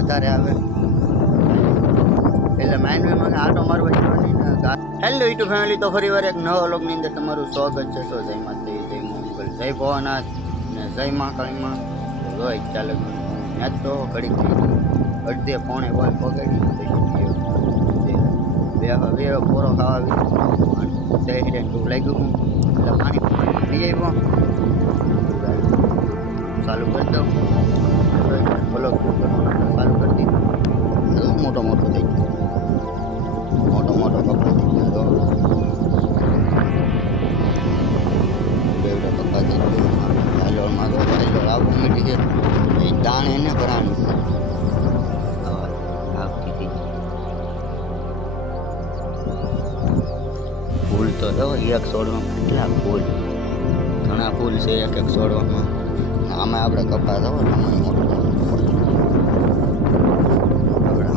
વધારે આવે એટલે માઇન્ડમાં આટો મારવા જવાની ને. હેલો યુટ્યુબ ફેમિલી, તો ફરી વાર એક નવા વ્લોગની અંદર તમારું સ્વાગત છે. તો જય માતાજી, જય મંગલ, જય ભવનાથ ને જય મહાકાળીમાં. રોજ ચાલે મેચ તો ઘડીક અડધે પોણે બોલ પકડી બે પોરો ખાવા લાગ્યું એટલે પાણી પી આવ્યો. ચાલુ કરી દઉં બ્લોગ ચાલુ કરી દીધું. મોટો થઈ ગયો, મોટો કપડા થઈ ગયો. બેવડો કપડા થઈ ગયો. હાલોળમાં તો હાલોળ આવવું મીઠી છે. એ દાણ એને ભરાનું છે. ફૂલ તો જો એક છોડવામાં કેટલા ફૂલ, ઘણા ફૂલ છે એક છોડવામાં. આમાં આપણે કપા થવો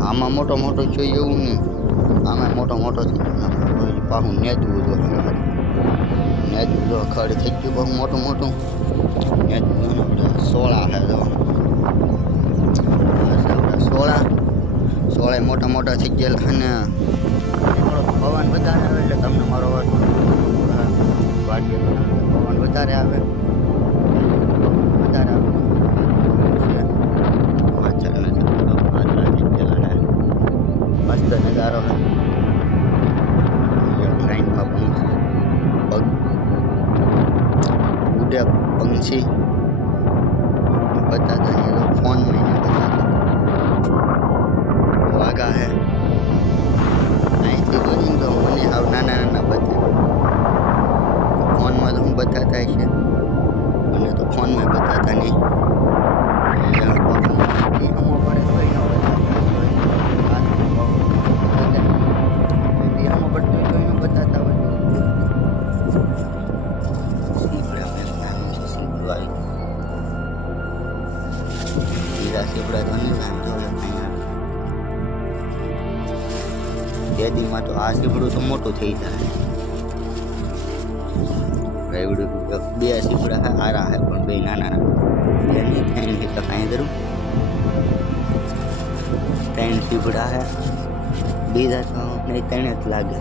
આમાં મોટો જોઈએ એવું નહીં. આમાં મોટો પાછું નેદવું તો નેદવું તો ખડ થઈ ગયું બહુ મોટું નેદવું. સોળા છે તો સોળા મોટા થઈ ગયેલા. અને પવન વધારે આવે એટલે તમને મારો વાગ્ય પવન વધારે આવે મસ્ત નજારો है. लाइનમાં उड़े पंछी बताता है तो फोन में नहीं बताता. वागा है અહીંથી જોઈને તો મને હાવ નાના બતાવે. ફોનમાં તો હું બતાતા છે મને તો ફોનમાં બતાતા નહીં. માં તો આ સીપડું તો મોટું થઈ જાય. એવડું બે સીપડા સારા છે પણ બે નાના ત્રણ તો કાંઈ કરું. ત્રણ સીપડા છે, બીજા તો નહીં ત્રણ જ લાગે.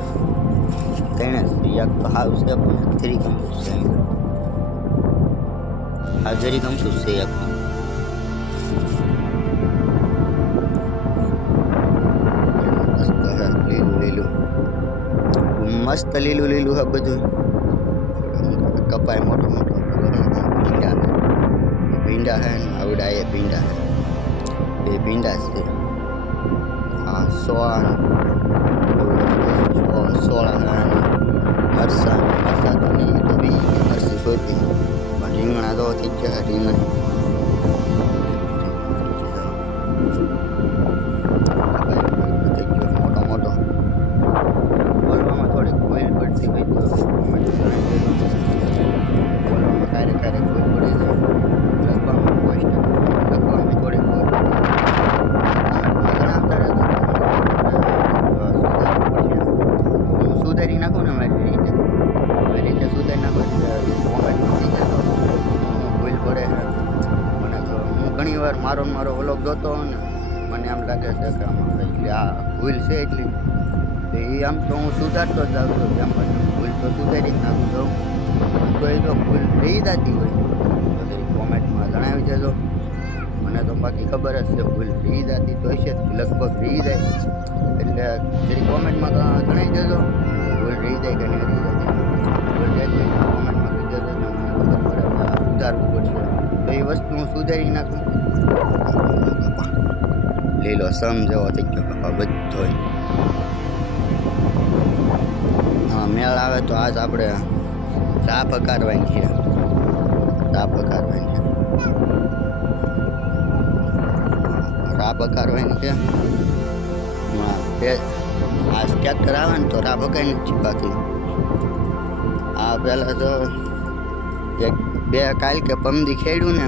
ત્રણ જ એક તો હાવ છે પણ જરી ગમતું છે. આ જરી ગમતું છે એક મસ્ત લીલું છે બધું. કપાય મોટો ભીંડા છે ને આવડા એ ભીંડા છે. બે ભીંડા છે. હા સોળા મરસા તો નહીં તો બી મરસી શોધી. પણ રીંગણા તો થઈ ગયા. રીંગણા સુધારી નાખું ને મારી રીતે સુધારી નાખું ભૂલ પડે. મને તો હું ઘણી વાર મારો વ્લોગ જોતો હોઉં ને મને એમ લાગે છે કે આમાં આ ભૂલ છે એટલી તો એ આમ તો હું સુધારતો જ જાઉં છું. એમ ભૂલ તો સુધારી જ નાખું છું. કોઈ જો ભૂલ રહી જતી હોય તો કોમેન્ટમાં જણાવી દેજો. મને તો બાકી ખબર જ છે ભૂલ રહી જતી તો હશે લગભગ રહી જાય એટલે જરી કોમેન્ટમાં જણાવી દેજો ભૂલ રહી જાય કે નહીં રહી જાય. ભૂલ જાય કોમેન્ટમાં કહી દેજો મને ખબર પડે સુધારવું પડશે તો એ વસ્તુ હું સુધારી નાખું. લીલો સમ જેવો થઈ ગયો કપા બધો. હા મેળ આવે તો આજ આપણે ચા પકાડવાની છે. ચા પકાડવાની છે. આ ટ્રેક્ટર આવે ને તો રા પકાઈને જ બાકી. આ પહેલાં તો બે કાલ કે પમદી ખેડ્યું ને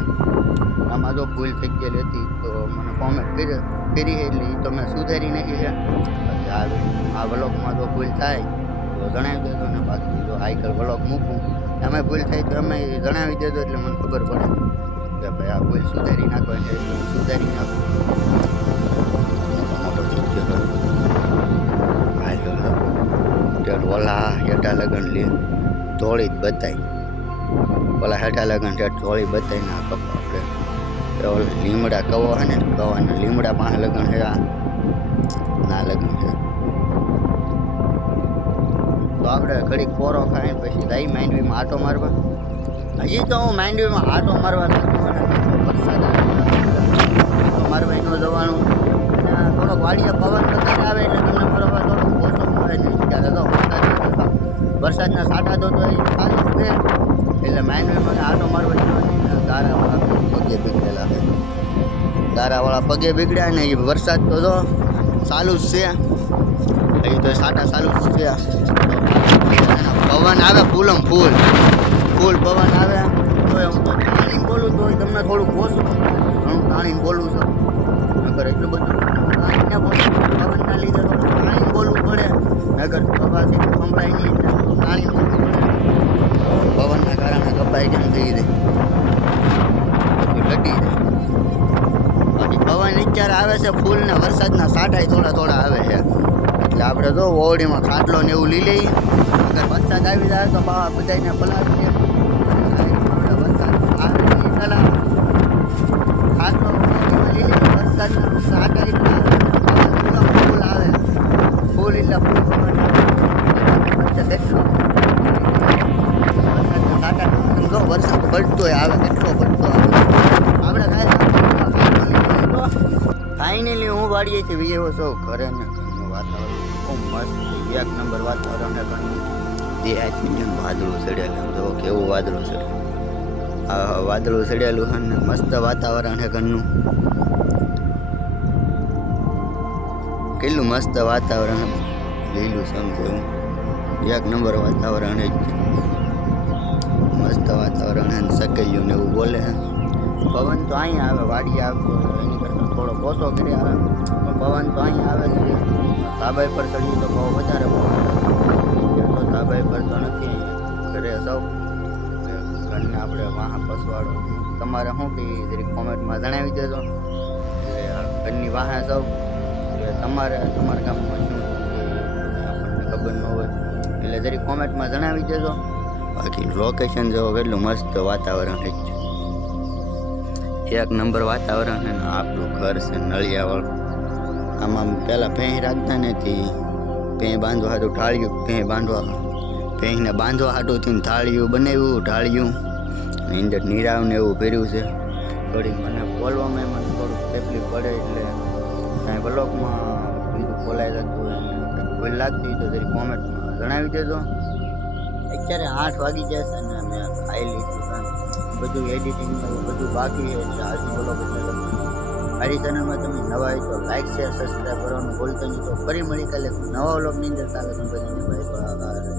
આમાં જો ભૂલ થઈ ગયેલી હતી તો મને કોમેન્ટ કરી એટલે એ તો મેં સુધારી નાખી છે. આ વ્લોગમાં જો ભૂલ થાય તો જણાવી દેજો ને બાકી જો આગળ વ્લોગ મૂકું એમાં ભૂલ થાય તો અમે જણાવી દેજો એટલે મને ખબર પડે કે ભાઈ આ ભૂલ સુધારી નાખવાની એટલે સુધારી નાખું. મોટો થઈ ગયો હાલ ઓલા હેઠા લગન લે ધોળી જ બતાય ઓલા હેઠા લગન ધોળી બતાય ના કપા આપણે લીમડા કવો હે ને કવાના લીમડા પાસે લગન છે ના લગન છે તો આપણે ઘડીક પોરો ખાઈને પછી રહી માંડવીમાં આટો મારવા હજી તો હું માંડવીમાં આટો મારવા વરસાદ મારવા ન જવાનું થોડોક વાડિયા પવન વધારે આવે એટલે તમને બરોબર થોડોક ઓછો મળે નહીં ત્યારે તો વરસાદના સાટા તો એ સારું છે એટલે માંડવીમાં આટો મારવા જવાની ગારાવાળા પગે બીગડેલા છે ગારાવાળા પગે બીગડ્યા ને એ વરસાદ તો જો ચાલુ જ છે હજી તો સાટા ચાલુ જ છે પવન આવે ફૂલમ ફૂલ પવન આવે તો હું તો તાણીને બોલું તો તમને થોડુંક ઓછું હું તાણીને બોલું છું નગર એટલું બધું તાણીને બોલું પવનના લીધે થોડું તાણીને બોલવું પડે નગર કપાસી સંભળાય નહીં એટલે થોડું તાણીને બોલવું પડે પવનના કારણે કપાઈ કેમ થઈ જાય લટી જાય બાકી પવન અત્યારે આવે છે ફૂલ ને વરસાદના સાટાઈ થોડા આવે છે એટલે આપણે તો ઓવડીમાં ખાટલો ને એવું લઈ લઈએ અગર વરસાદ આવી જાય તો બધાને પલાવી દે વરસાદ આવે પેલા ખાટલો લઈ લઈએ વરસાદના સાટા ફૂલ આવે ફૂલ એટલે ફૂલ કેટલો વરસાદના સાટા સમજો વરસાદ પડતો આવે કેટલો પડતો આવે આપણે ફાઇનલી હું વાડીએથી વિજયો છું ઘરે ને ઘરનું વાતાવરણ ખૂબ મસ્ત એક નંબર વાતાવરણ ઘરનું દેહાતી વાદળું ચડેલું જો કેવું વાદળું ચડેલું હા વાદળું ચડેલું છે ને મસ્ત વાતાવરણ છે ઘરનું કેટલું મસ્ત વાતાવરણ લીલું સમજવું એક નંબર વાતાવરણ જ મસ્ત વાતાવરણ છે સકેલ્યું ને એવું બોલે છે પવન તો અહીંયા આવે વાડી આવતો એની કરતાં થોડો ઓછો કરી આવે પણ પવન તો અહીંયા આવે છે ધાબાઈ પર ચડ્યું તો બહુ વધારે પવન તો ધાબાઈ પર તો નથી અહીંયા ઘરે સૌ ઘરને આપણે વાહ પસવાડો તમારે શું કે જરી કોમેન્ટમાં જણાવી દેજો એટલે ઘરની વાહ સૌ કે તમારા ગામમાં શું આપણને ખબર ન હોય એટલે જરી કોમેન્ટમાં જણાવી દેજો બાકી લોકેશન જો કેટલું મસ્ત વાતાવરણ છે એક નંબર વાતાવરણ છે ને આપણું ઘર છે નળિયાવાળું આમાં પહેલાં ભેંસ રાખતા નથી ભેં બાંધવા હાટું ઢાળ્યું ભેંસને બાંધવા હાટું થઈને થાળિયું બનાવ્યું ઢાળ્યું અંદર નીરાવને એવું ભર્યું છે થોડીક મને બોલવામાં મને થોડુંક તકલીફ પડે એટલે કાંઈ બ્લોકમાં બીજું બોલાઈ જતું હોય ભૂલ લાગતી હોય તો જરી કોમેન્ટમાં જણાવી દેજો અત્યારે 8 વાગી જશે ને મેં ખાઈ લીધું બધું એડિટિંગ બધું બાકી છે એટલે આજનો બ્લોગ એટલે મારી ચેનલમાં તમે નવા હોય તો લાઈક શેર સબસ્ક્રાઈબ કરવાનું ભૂલતા નહીં તો ફરી મળી કાલે નવા બ્લોગની અંદર કાલે બધાને બાય બાય.